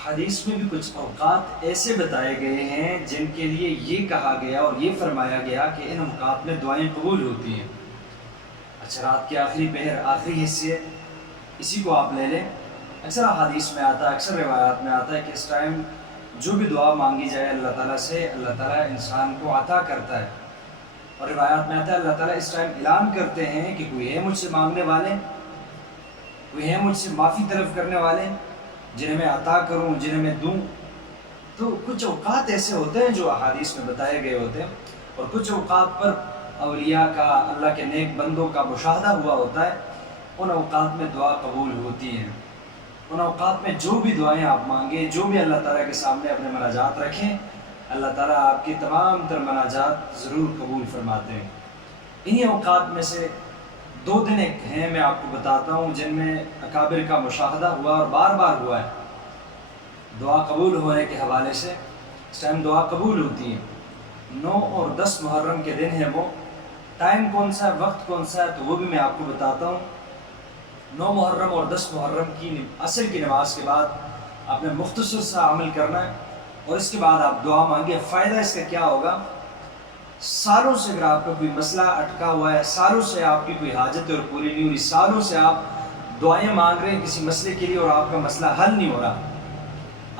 حدیث میں بھی کچھ اوقات ایسے بتائے گئے ہیں جن کے لیے یہ کہا گیا اور یہ فرمایا گیا کہ ان اوقات میں دعائیں قبول ہوتی ہیں۔ اچھا، رات کے آخری پہر، آخری حصے، اسی کو آپ لے لیں۔ اکثر حدیث میں آتا ہے، اکثر روایات میں آتا ہے کہ اس ٹائم جو بھی دعا مانگی جائے اللہ تعالیٰ سے، اللہ تعالیٰ انسان کو عطا کرتا ہے۔ اور روایات میں آتا ہے اللہ تعالیٰ اس ٹائم اعلان کرتے ہیں کہ کوئی ہے مجھ سے مانگنے والے، کوئی ہے مجھ سے معافی طلب کرنے والے، جنہیں میں عطا کروں، جنہیں میں دوں۔ تو کچھ اوقات ایسے ہوتے ہیں جو احادیث میں بتائے گئے ہوتے ہیں، اور کچھ اوقات پر اولیاء کا، اللہ کے نیک بندوں کا مشاہدہ ہوا ہوتا ہے۔ ان اوقات میں دعا قبول ہوتی ہے۔ ان اوقات میں جو بھی دعائیں آپ مانگیں، جو بھی اللہ تعالیٰ کے سامنے اپنے مناجات رکھیں، اللہ تعالیٰ آپ کی تمام تر مناجات ضرور قبول فرماتے ہیں۔ انہی اوقات میں سے 2 دن ایک ہیں، میں آپ کو بتاتا ہوں، جن میں اکابر کا مشاہدہ ہوا اور بار بار ہوا ہے دعا قبول ہونے کے حوالے سے۔ اس ٹائم دعا قبول ہوتی ہے۔ 9 اور 10 محرم کے دن ہے وہ۔ ٹائم کون سا ہے، وقت کون سا ہے، تو وہ بھی میں آپ کو بتاتا ہوں۔ 9 محرم اور 10 محرم کی عصر کی نماز کے بعد آپ نے مختصر سا عمل کرنا ہے، اور اس کے بعد آپ دعا مانگیں۔ فائدہ اس کا کیا ہوگا؟ سالوں سے اگر آپ کا کوئی مسئلہ اٹکا ہوا ہے، سالوں سے آپ کی کوئی حاجت اور پوری نہیں ہوئی، سالوں سے آپ دعائیں مانگ رہے ہیں کسی مسئلے کے لیے اور آپ کا مسئلہ حل نہیں ہو رہا،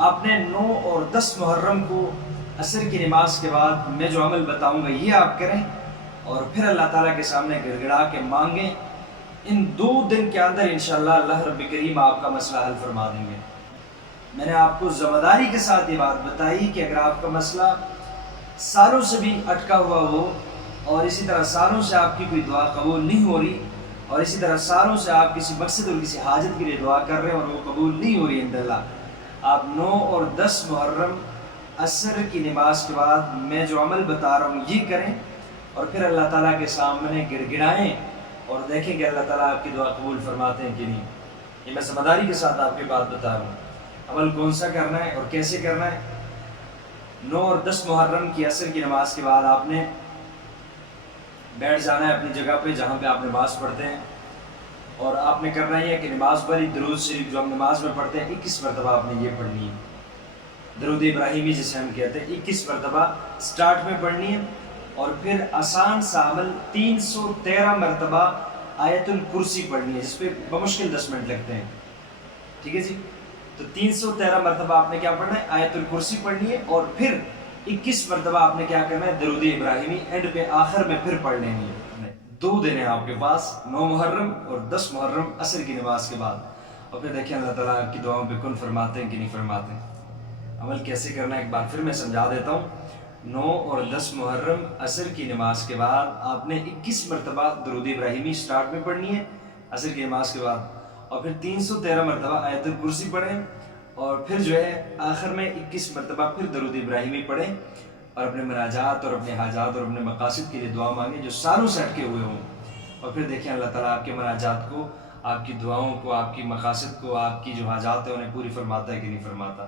آپ نے 9 اور 10 محرم کو عصر کی نماز کے بعد میں جو عمل بتاؤں گا یہ آپ کریں، اور پھر اللہ تعالیٰ کے سامنے گڑ گڑا کے مانگیں۔ ان 2 دن کے اندر انشاءاللہ اللہ رب کریم آپ کا مسئلہ حل فرما دیں گے۔ میں نے آپ کو ذمہ داری کے ساتھ یہ بات بتائی کہ اگر آپ کا مسئلہ سالوں سے بھی اٹکا ہوا ہو، اور اسی طرح سالوں سے آپ کی کوئی دعا قبول نہیں ہو رہی، اور اسی طرح سالوں سے آپ کسی مقصد اور کسی حاجت کے لیے دعا کر رہے ہیں اور وہ قبول نہیں ہو رہی الحمدللہ، آپ 9 اور 10 محرم عصر کی نماز کے بعد میں جو عمل بتا رہا ہوں یہ کریں، اور پھر اللہ تعالیٰ کے سامنے گڑ گڑائیں اور دیکھیں کہ اللہ تعالیٰ آپ کی دعا قبول فرماتے ہیں کہ نہیں۔ یہ میں ذمہ داری کے ساتھ آپ کی بات بتا رہا ہوں۔ عمل کون سا کرنا ہے اور کیسے کرنا ہے؟ 9 اور 10 محرم کی عصر کی نماز کے بعد آپ نے بیٹھ جانا ہے اپنی جگہ پہ جہاں پہ آپ نماز پڑھتے ہیں، اور آپ نے کرنا یہ ہے کہ نماز پڑھی درود شریف جو ہم نماز میں پڑھتے ہیں 21 مرتبہ آپ نے یہ پڑھنی ہے، درود ابراہیمی جسے ہم کہتے ہیں، 21 مرتبہ سٹارٹ میں پڑھنی ہے، اور پھر آسان سا عمل 313 مرتبہ آیت الکرسی پڑھنی ہے، جس پہ بمشکل 10 منٹ لگتے ہیں، ٹھیک ہے جی؟ تو 313 مرتبہ آپ نے کیا پڑھنا ہے؟ آیت الکرسی پڑھنی ہے، اور پھر 21 مرتبہ آپ نے کیا کرنا ہے؟ درود ابراہیمی اینڈ پہ آخر میں پھر پڑھ لینی ہے۔ 2 دن ہیں آپ کے پاس، 9 محرم اور 10 محرم عصر کی نماز کے بعد، اور پھر دیکھیں اللہ تعالیٰ آپ کی دعاؤں پہ کن فرماتے ہیں کہ نہیں فرماتے ہیں۔ عمل کیسے کرنا ہے ایک بار پھر میں سمجھا دیتا ہوں۔ 9 اور 10 محرم عصر کی نماز کے بعد آپ نے 21 مرتبہ درود ابراہیمی سٹارٹ میں پڑھنی ہے عصر کی نماز کے بعد، اور پھر 313 مرتبہ آیت الکرسی پڑھیں، اور پھر جو ہے آخر میں 21 مرتبہ پھر درود ابراہیمی پڑھیں، اور اپنے مناجات اور اپنے حاجات اور اپنے مقاصد کے لیے دعا مانگیں جو سالوں سے اٹکے ہوئے ہوں، اور پھر دیکھیں اللہ تعالیٰ آپ کے مناجات کو، آپ کی دعاؤں کو، آپ کی مقاصد کو، آپ کی جو حاجات ہیں انہیں پوری فرماتا ہے کہ نہیں فرماتا۔